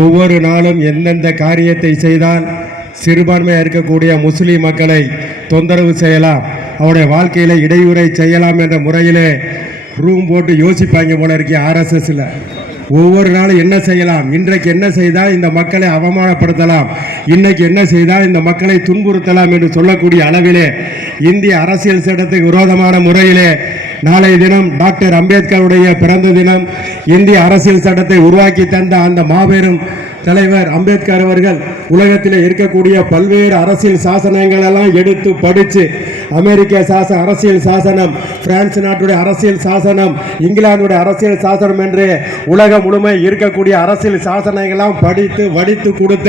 ஒவ்வொரு நாளும் எந்தெந்த காரியத்தை செய்தால் சிறுபான்மையாக இருக்கக்கூடிய முஸ்லீம் மக்களை தொந்தரவு செய்யலாம் அவருடைய வாழ்க்கையில் இடையூறை செய்யலாம் என்ற முறையிலே ரூம் போட்டு யோசிப்பாங்க போல இருக்கே ஆர்எஸ்எஸில். ஒவ்வொரு நாளும் என்ன செய்யலாம்? இன்றைக்கு என்ன செய்தால் இந்த மக்களை அவமானப்படுத்தலாம்? இன்னைக்கு என்ன செய்தால் இந்த மக்களை துன்புறுத்தலாம் என்று சொல்லக்கூடிய அளவிலே இந்திய அரசியல் சட்டத்துக்கு விரோதமான முறையிலே நாளைய தினம் டாக்டர் அம்பேத்கருடைய பிறந்த தினம் இந்திய அரசியல் சட்டத்தை உருவாக்கி தந்த அந்த மாபெரும் தலைவர் அம்பேத்கர் அவர்கள் உலகத்தில் இருக்கக்கூடிய பல்வேறு அரசியல் சாசனங்கள் எல்லாம் எடுத்து படித்து அமெரிக்க சாச அரசியல் சாசனம் பிரான்ஸ் நாட்டுடைய அரசியல் சாசனம் இங்கிலாந்துடைய அரசியல் சாசனம் என்று உலகம் முழுமை இருக்கக்கூடிய அரசியல் சாசனங்கள்லாம் படித்து வடித்து கொடுத்த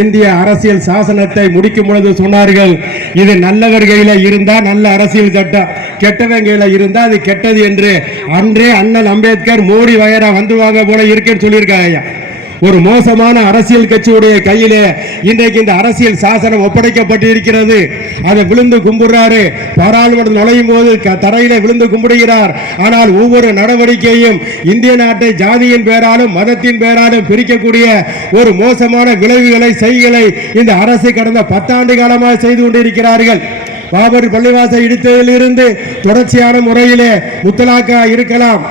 இந்திய அரசியல் சாசனத்தை முடிக்கும் பொழுது சொன்னார்கள் இது நல்லவர் இருந்தால் நல்ல அரசியல் சட்டம் கெட்டவன் இருந்தால் அது கெட்டது என்று அன்றே அண்ணல் அம்பேத்கர் மோடி வயரா வந்துருவாங்க போல இருக்குன்னு சொல்லியிருக்காங்க ஐயா. ஒரு மோசமான அரசியல் கட்சியுடைய கையிலே இன்றைக்கு இந்த அரசியல் சாசனம் ஒப்படைக்கப்பட்டிருக்கிறது. அதை விழுந்து கும்பிடுறாரு. பாராளுமன்றம் நுழையும் போது தரையில விழுந்து கும்பிடுகிறார். ஆனால் ஒவ்வொரு நடவடிக்கையும் இந்திய நாட்டை ஜாதியின் பேராலும் மதத்தின் பேராலும் பிரிக்கக்கூடிய ஒரு மோசமான விளைவுகளை செய்களை இந்த அரசு கடந்த பத்தாண்டு காலமாக செய்து கொண்டிருக்கிறார்கள். பாபர் இடித்ததில் இடித்ததிலிருந்து தொடர்ச்சியான முறையிலே முத்தலாக்கா இருக்கலாம்.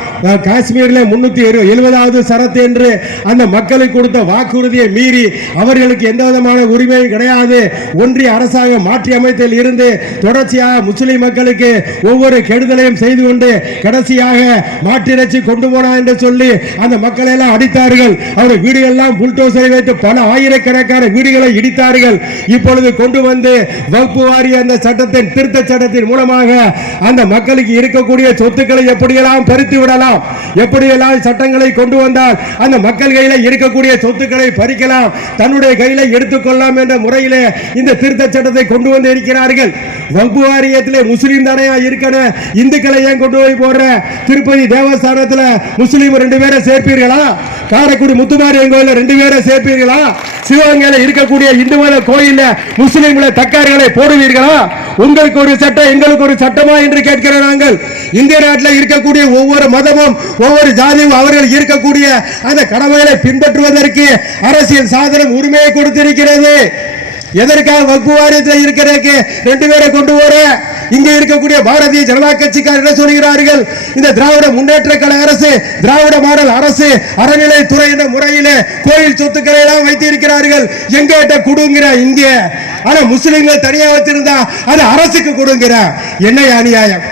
காஷ்மீரில் முன்னூத்தி எழுபதாவது சரத்து என்று அந்த மக்களுக்கு கொடுத்த வாக்குறுதியை மீறி அவர்களுக்கு எந்த விதமான உரிமையும் கிடையாது. ஒன்றிய அரசாங்கம் மாற்றி அமைத்ததில் இருந்து தொடர்ச்சியாக முஸ்லிம் மக்களுக்கு ஒவ்வொரு கெடுதலையும் செய்து கொண்டு கடைசியாக மாட்டிறைச்சி கொண்டு போனா என்று சொல்லி அந்த மக்களை எல்லாம் அடித்தார்கள். அவர் வீடுகள்லாம் புல்டோசரை வைத்து பல ஆயிரக்கணக்கான வீடுகளை இடித்தார்கள். இப்பொழுது கொண்டு வந்து வகுப்பு வாரிய அந்த சட்டத்தின் திருத்த சட்டத்தின் மூலமாக அந்த மக்களுக்கு இருக்கக்கூடிய சொத்துக்களை எப்படியெல்லாம் பறித்து விடலாம்? எப்படியெல்லாம் சட்டங்களை கொண்டு வந்தால் அந்த மக்கள் கையில இருக்கக்கூடிய சொத்துக்களை பறிக்கலாம்? தன்னுடைய கையில எடுத்துக்கொள்ளலாம் என்ற முறையிலே இந்த திருத்த சட்டத்தை கொண்டு வந்து இருக்கிறார்கள். வகுப்பு வாரியத்திலே முஸ்லீம் தானே இருக்கணும்? இந்துக்களை ஏன் கொண்டு போய் போடுற? திருப்பதி தேவஸ்தானத்தில் முஸ்லீம் ரெண்டு பேரை சேர்ப்பீர்களா? காரைக்குடி முத்துமாரியன் கோயில ரெண்டு பேரை சேர்ப்பீர்களா? சிவகங்கையில் இருக்கக்கூடிய இந்து மத கோயில்ல முஸ்லீம்களை தக்காரிகளை போடுவீர்களா? உங்களுக்கு ஒரு சட்டம் எங்களுக்கு ஒரு சட்டமா என்று கேட்கிற நாங்கள். இந்திய நாட்டில் இருக்கக்கூடிய ஒவ்வொரு மதமும் ஒவ்வொரு ஜாதியும் அவர்கள் இருக்கக்கூடிய அந்த கடமைகளை பின்பற்றுவதற்கு அரசியல் சாதனம் உரிமையை கொடுத்திருக்கிறது. எதற்காக வகுப்பு வாரியத்தில் இருக்கிறதுக்கு ரெண்டு பேரை கொண்டு போற? இங்க இருக்கக்கூடிய பாரதிய ஜனதா கட்சிக்கார் என்ன சொல்கிறார்கள்? இந்த திராவிட முன்னேற்ற கழக அரசு திராவிட மாடல் அரசு அறநிலைத்துறை என்ற முறையில கோயில் சொத்துக்களை எல்லாம் வைத்திருக்கிறார்கள். எங்கிட்ட கொடுங்கிற இங்க ஆனா முஸ்லிம்களை தனியா வச்சிருந்தா அது அரசுக்கு கொடுங்கிற என்ன அநியாயம்.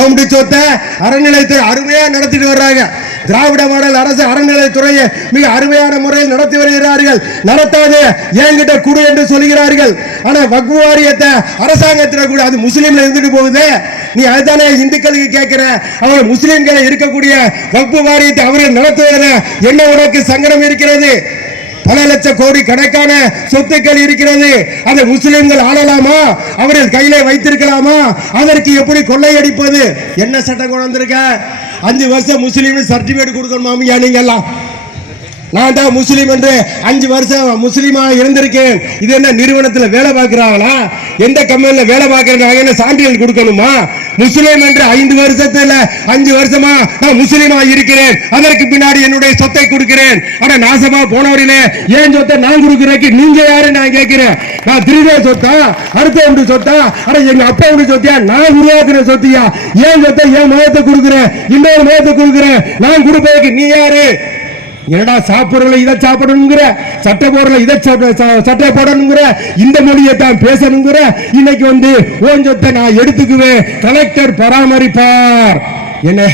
ஓம்டி சொத்தை அறநிலைத்துறை அருமையா நடத்திட்டு வர்றாங்க. திராவிட மாடல் அரசு அறநிலையத்துறையை மிக அருமையான முறையில் நடத்தி வருகிறார்கள். நடத்தாது என்கிட்ட குடு என்று சொல்கிறார்கள். ஆனா வக்பு வாரியத்தை அரசாங்கத்தில் கூட அது முஸ்லீம்ல இருந்துட்டு போகுது. நீ அதுதானே இந்துக்களுக்கு கேட்கிற அவங்க முஸ்லீம்களை இருக்கக்கூடிய வக்பு வாரியத்தை அவர்கள் நடத்துவதில் என்ன உனக்கு சங்கடம் இருக்கிறது? பல லட்சம் கோடி கணக்கான சொத்துக்கள் இருக்கிறது. அதை முஸ்லிம்கள் ஆளலாமா? அவர்கள் கையிலே வைத்திருக்கலாமா? அதற்கு எப்படி கொள்ளையடிப்பது? என்ன சட்டம் கொண்டு வந்திருக்க? அஞ்சு வருஷம் முஸ்லீம் சர்டிபிகேட் கொடுக்கணுமா நீங்க எல்லாம் நான் தான் முஸ்லீம் என்று அஞ்சு வருஷம் முஸ்லீமா இருந்திருக்கேன். இது என்ன நிறுவனத்தில் வேலை பார்க்கிறாங்களா? எந்த கம்பெனியில் வேலை பார்க்கறாங்க என்ன சான்றிதழ் கொடுக்கணுமா? முஸ்லீம் என்று ஐந்து வருஷத்துல அஞ்சு வருஷமா நான் முஸ்லீமா இருக்கிறேன். அதற்கு பின்னாடி என்னுடைய சொத்தை கொடுக்கிறேன். ஆனா நாசமா போனவரிலே ஏன் சொத்தை நான் கொடுக்கிறேன் நீங்க யாரு நான் கேட்கிறேன். நான் திருவே சொத்தா? அடுத்த சொத்தா? ஆனா எங்க அப்பா சொத்தியா? நான் உருவாக்குற சொத்தியா? ஏன் சொத்தை ஏன் மதத்தை கொடுக்கிறேன்? இன்னொரு மதத்தை கொடுக்கிறேன். நான் கொடுப்பதற்கு நீ யாரு? என்னடா சாப்பிடுறல இதை சாப்பிடணுங்கிற? சட்டை போடல இதை சாப்பிட- சட்டை போடணுங்கிற இந்த மொழியை தான் பேசணுங்கிற? இன்னைக்கு வந்து ஓஞ்சத்தை நான் எடுத்துக்குவேன். கலெக்டர் பராமரிப்பார். என்ன?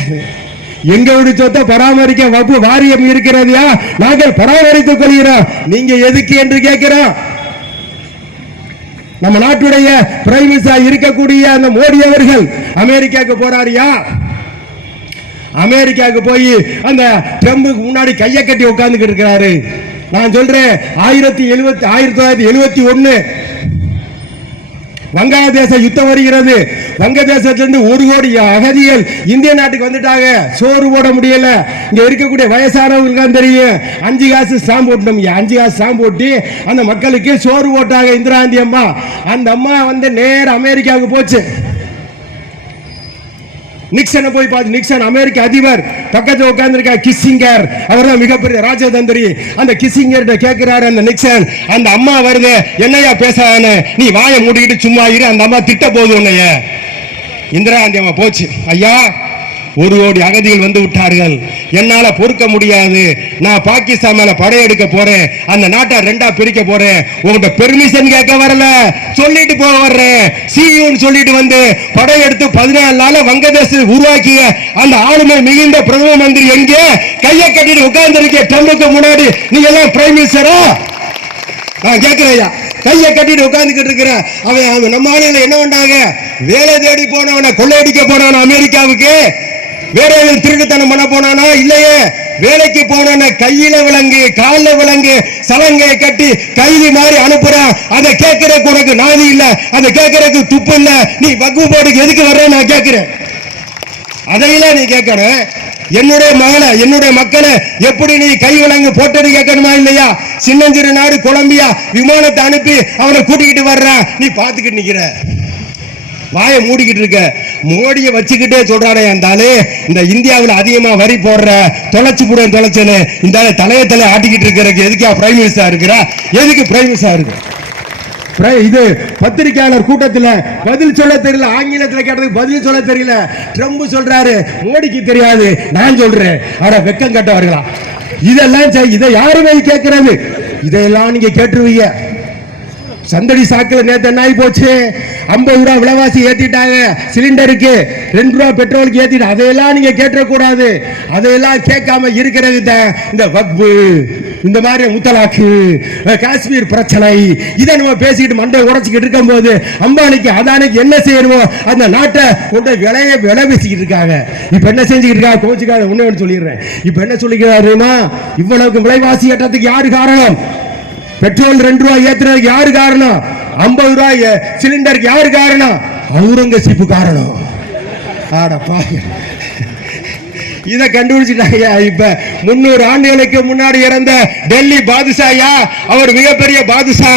எங்களுடைய சொத்தை பராமரிக்க வகுப்பு வாரியம் இருக்கிறதையா? நாங்கள் பராமரித்துக் கொள்கிறோம். நீங்க எதுக்கு என்று கேட்கிறோம். நம்ம நாட்டுடைய பிரைம் மினிஸ்டர் இருக்கக்கூடிய அந்த மோடி அவர்கள் அமெரிக்காவுக்கு போறாரியா? அமெரிக்காவுக்கு போய் அந்த ட்ரம்புக்கு முன்னாடி கையை கட்டி உட்காந்துக்கிட்டு இருக்கிறாரு. நான் சொல்றேன் ஆயிரத்தி எழுபத்தி ஆயிரத்தி தொள்ளாயிரத்தி எழுபத்தி ஒன்னு வங்காளதேச யுத்தம் வருகிறது. வங்கதேசத்திலிருந்து ஒரு கோடி அகதிகள் இந்திய நாட்டுக்கு வந்துட்டாங்க. சோறு போட முடியல. இங்க இருக்கக்கூடிய வயசானவங்களுக்கு தான் தெரியும். அஞ்சு காசு ஸ்டாம் போட்டோம் அஞ்சு காசு ஸ்டாம் போட்டு அந்த மக்களுக்கு சோறு போட்டாங்க இந்திராந்தி அம்மா. அந்த அம்மா வந்து நேர அமெரிக்காவுக்கு போச்சு. நிக்சனை போய் பார்த்து நிக்சன் அமெரிக்க அதிபர். பக்கத்தில் உட்கார்ந்துருக்க கிssinger அவர் தான் மிகப்பெரிய ராஜதந்திரி. அந்த கிஸ்ஸிங்கர்கிட்ட கேட்கிறாரு அந்த நிக்சன் அந்த அம்மா வருது. என்னையா பேசாதானே நீ வாயை மூடிக்கிட்டு சும்மா இரு. அந்த அம்மா திட்ட போகுது உன்னைய. இந்திரா காந்தி அம்மா போச்சு. ஐயா ஒரு கோடி அகதிகள் வந்து விட்டார்கள். என்னால பொறுக்க முடியாது. நான் பாகிஸ்தான் மேல படையெடுக்க போறேன். அந்த நாட்டை ரெண்டா பிரிக்க போறேன். உங்கள்கிட்ட பெர்மிஷன் கேட்க வரல. சொல்லிட்டு போக வர்றேன். சியூன்னு சொல்லிட்டு வந்து படையெடுத்து பதினாலு நாள வங்கதேச உருவாக்கிய அந்த ஆளுமை மிகுந்த பிரதம மந்திரி எங்கே? கையை கட்டிட்டு உட்கார்ந்து ட்ரம்புக்கு முன்னாடி. நீங்க எல்லாம் பிரைம் மினிஸ்டரா நான் கேட்கிறேன் கையை கட்டிட்டு உட்கார்ந்துக்கிட்டு இருக்கிறேன். அவன் அவன் நம்ம ஆளுநர் என்ன பண்ணாங்க வேலை தேடி போனவனை கொள்ளையடிக்க போனவன் அமெரிக்காவுக்கு. வேற எதுவும் திருட்டுத்தனம் பண்ண போனானா? இல்லையே. வேலைக்கு போனான கையில விலங்கு கால்ல விலங்கு சலங்கையை கட்டி கைதி மாதிரி அனுப்புறான் அதை கேட்கறதுக்கு உனக்கு நாதி இல்ல. அதை கேட்கறதுக்கு துப்பு இல்ல. நீ வகு எதுக்கு வர்ற நான் கேட்கிறேன். அதையெல்லாம் நீ கேட்கணும். என்னுடைய மகளை என்னுடைய மக்களை எப்படி நீ கை விலங்கு போட்டது கேட்கணுமா இல்லையா? சின்னஞ்சிறு நாடு கொலம்பியா விமானத்தை அனுப்பி அவனை கூட்டிக்கிட்டு வர்றான் நீ பார்த்துக்கிட்டு நிக்கிற. வாயை மூடிக்கிட்டு இருக்க. மோடியை வச்சுக்கிட்டே சொல்றானே இருந்தாலே இந்த இந்தியாவில் அதிகமா வரி போடுற தொலைச்சு போடுற தொலைச்சனு இந்த தலையை தலைய தலை ஆட்டிக்கிட்டு இருக்கிறதுக்கு எதுக்கா பிரைம் மினிஸ்டர் இருக்கிறா? எதுக்கு பிரைம் மினிஸ்டர் இருக்கு இது பத்திரிகையாளர் கூட்டத்தில் பதில் சொல்ல தெரியல. ஆங்கிலத்தில் கேட்டதுக்கு பதில் சொல்ல தெரியல. ட்ரம்ப் சொல்றாரு. மோடிக்கு தெரியாது. நான் சொல்றேன். ஆனா வெக்கம் கட்டவர்களா. இதெல்லாம் இதை யாருமே கேட்கறது? இதையெல்லாம் நீங்க கேட்டுருவீங்க. சந்தடி சாக்குல நேற்று என்ன ஆகி போச்சு ஐம்பது ரூபா விலைவாசி ஏத்திட்டாங்க. சிலிண்டருக்கு ரெண்டு ரூபா பெட்ரோலுக்கு ஏத்திட்டு அதையெல்லாம் நீங்க கேட்டக்கூடாது அதையெல்லாம் கேட்காம இருக்கிறது தான் இந்த வக்பு இந்த மாதிரி முத்தலாக்கு காஷ்மீர் பிரச்சனை. இதை நம்ம பேசிக்கிட்டு மண்டை உடைச்சிக்கிட்டு இருக்கும்போது அம்பானிக்கு அதானிக்கு என்ன செய்யணுமோ அந்த நாட்டை கொண்டு விலைய விலை பேசிக்கிட்டு இருக்காங்க. இப்ப என்ன செஞ்சுக்கிட்டு இருக்காங்க கோச்சுக்காக ஒன்று சொல்லிடுறேன். இப்ப என்ன சொல்லிக்கிறாருமா இவ்வளவுக்கு விலைவாசி ஏற்றத்துக்கு யாரு காரணம்? பெட்ரோல் ரெண்டு ரூபாய் ஏத்துறதுக்கு யாரு காரணம்? ஐம்பது ரூபாய் சிலிண்டருக்கு யாரு காரணம்? அவுரங்கசீப்பு காரணம். ஆடப்பா இதை கண்டுபிடிச்சிட்டாங்க. இப்ப முன்னூறு ஆண்டுகளுக்கு முன்னாடி இறந்த டெல்லி பாதுஷாயா? அவர் மிகப்பெரிய பாதுஷா.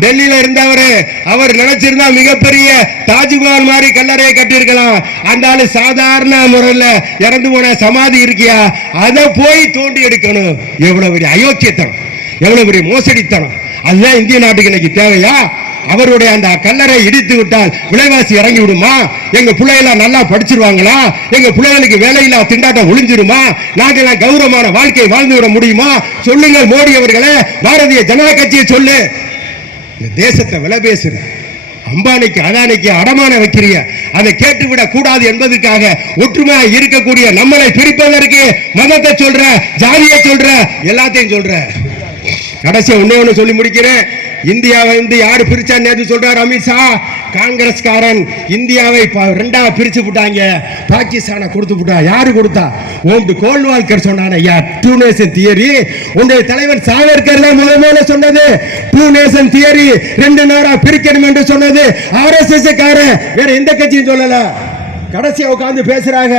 டெல்லியில இருந்தவர். அவர் நினைச்சிருந்தா மிகப்பெரிய தாஜ்மஹால் மாதிரி கல்லறையை கட்டியிருக்கலாம். அந்த ஆளு சாதாரண முறையில் இறந்து போன சமாதி இருக்கியா? அதை போய் தோண்டி எடுக்கணும். எவ்வளவு பெரிய அயோக்கியத்தனம். எவ்வளவு பெரிய மோசடித்தனம். அதுதான் இந்திய நாட்டுக்கு இன்னைக்கு தேவையா? அவருடைய அந்த கல்லறை இடித்து விட்டால் விலைவாசி இறங்கி விடுமா? எங்க பிள்ளைகளாம் நல்லா படிச்சிருவாங்களா? எங்க பிள்ளைகளுக்கு வேலையில்லா திண்டாட்டம் ஒளிஞ்சிருமா? நாட்டெல்லாம் கௌரவமான வாழ்க்கையை வாழ்ந்து விட முடியுமா? சொல்லுங்கள் மோடி அவர்களே பாரதிய ஜனதா கட்சியை சொல்லு. இந்த தேசத்தை விலை பேசுற. அம்பானிக்கு அதானிக்கு அடமான வைக்கிறிய அதை கேட்டுவிட கூடாது என்பதற்காக ஒற்றுமையா இருக்கக்கூடிய நம்மளை பிரிப்பதற்கு மதத்தை சொல்ற ஜாதியை சொல்ற எல்லாத்தையும் சொல்ற. கடைசியா ஒண்ணே ஒண்ணு சொல்லி முடிக்கிறேன். இந்தியாவை வந்து யாரு பிரிச்சா நேத்து சொல்றாரு அமித்ஷா காங்கிரஸ்காரன் இந்தியாவை ரெண்டா பிரிச்சு விட்டாங்க பாகிஸ்தானை கொடுத்து விட்டா யாரு கொடுத்தா? ஓம் கோல்வால்கர் சொன்னான ஐயா. டூ நேஷன் தியரி உங்களுடைய தலைவர் சாவர்கர்ல முதல்ல சொன்னது. டூ நேஷன் தியரி ரெண்டு நேரம் பிரிக்கணும் என்று சொன்னது. ஆர்எஸ்எஸ் காரன் வேற எந்த கட்சியும் சொல்லல. கடைசியா உட்காந்து பேசுறாங்க.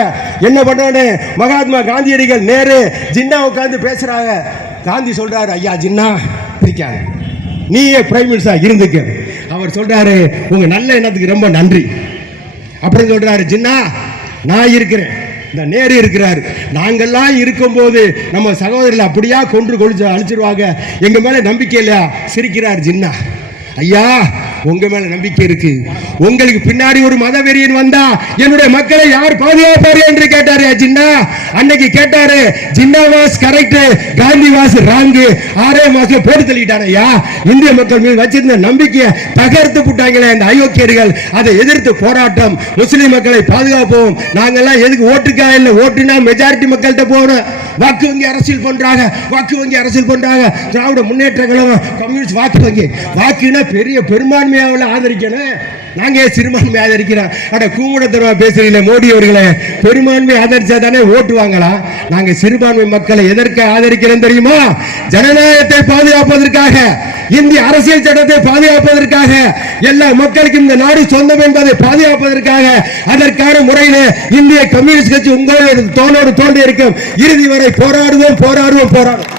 என்ன பண்ணோன்னு மகாத்மா காந்தியடிகள் நேரு ஜின்னா உட்காந்து பேசுறாங்க. காந்தி சொல்றாரு ஐயா ஜின்னா பிரிக்காது நீயே பிரைம் மினிஸ்டர் இருந்துக்க. அவர் சொல்றாரு உங்க நல்ல எண்ணத்துக்கு ரொம்ப நன்றி. அப்படின்னு சொல்றாரு ஜின்னா நான் இருக்கிறேன். இந்த நேரு இருக்கிறாரு. நாங்கள்லாம் இருக்கும்போது நம்ம சகோதரர்கள் அப்படியா கொன்று கொழிச்சு அழிச்சிருவாங்க? எங்க மேல நம்பிக்கை இல்லையா? சிரிக்கிறார் ஜின்னா. ஐயா உங்க மேல நம்பிக்கை இருக்கு. உங்களுக்கு பின்னாடி ஒரு மதவெறியன் வந்தா என்னுடைய மக்களை யார் பாதுகாப்பாரு என்று கேட்டாரு ஜின்னா? அன்னைக்கு கேட்டாரு Jinnah was correct Gandhi was wrong ஆறே மாசம் போட்டு தள்ளிட்டான ஐயா. இந்திய மக்கள் மீது வச்சிருந்த நம்பிக்கையை தகர்த்து விட்டாங்களே அந்த அயோக்கியர்கள். அதை எதிர்த்து போராட்டம் முஸ்லிம் மக்களை பாதுகாப்போம். நாங்கெல்லாம் எதுக்கு ஓட்டுக்கா இல்லை ஓட்டுனா மெஜாரிட்டி மக்கள்கிட்ட போகணும் வாக்கு வங்கி அரசியல் பண்றாங்க வாக்கு வங்கி அரசியல் பண்றாங்க. திராவிட முன்னேற்ற கழகம் கம்யூனிஸ்ட் வாக்கு வங்கி. வாக்குனா பெரிய பெரும்பான்மையாவில் ஆதரிக்கணும். நாங்க ஏன் சிறுபான்மை ஆதரிக்கிறோம்? அட கூமுடத்தனமா பேசுறீங்களே மோடி அவர்களை. பெரும்பான்மை ஆதரிச்சா தானே ஓட்டு வாங்கலாம். நாங்க சிறுபான்மை மக்களை எதற்கு ஆதரிக்கிறோம் தெரியுமா? ஜனநாயகத்தை பாதுகாப்பதற்காக இந்திய அரசியல் சட்டத்தை பாதுகாப்பதற்காக எல்லா மக்களுக்கும் இந்த நாடு சொந்தம் என்பதை பாதுகாப்பதற்காக அதற்கான முறையில் இந்திய கம்யூனிஸ்ட் கட்சி உங்களோட தோளோடு தோன்றி இருக்கும் இறுதி வரை போராடுவோம் போராடுவோம் போராடுவோம்.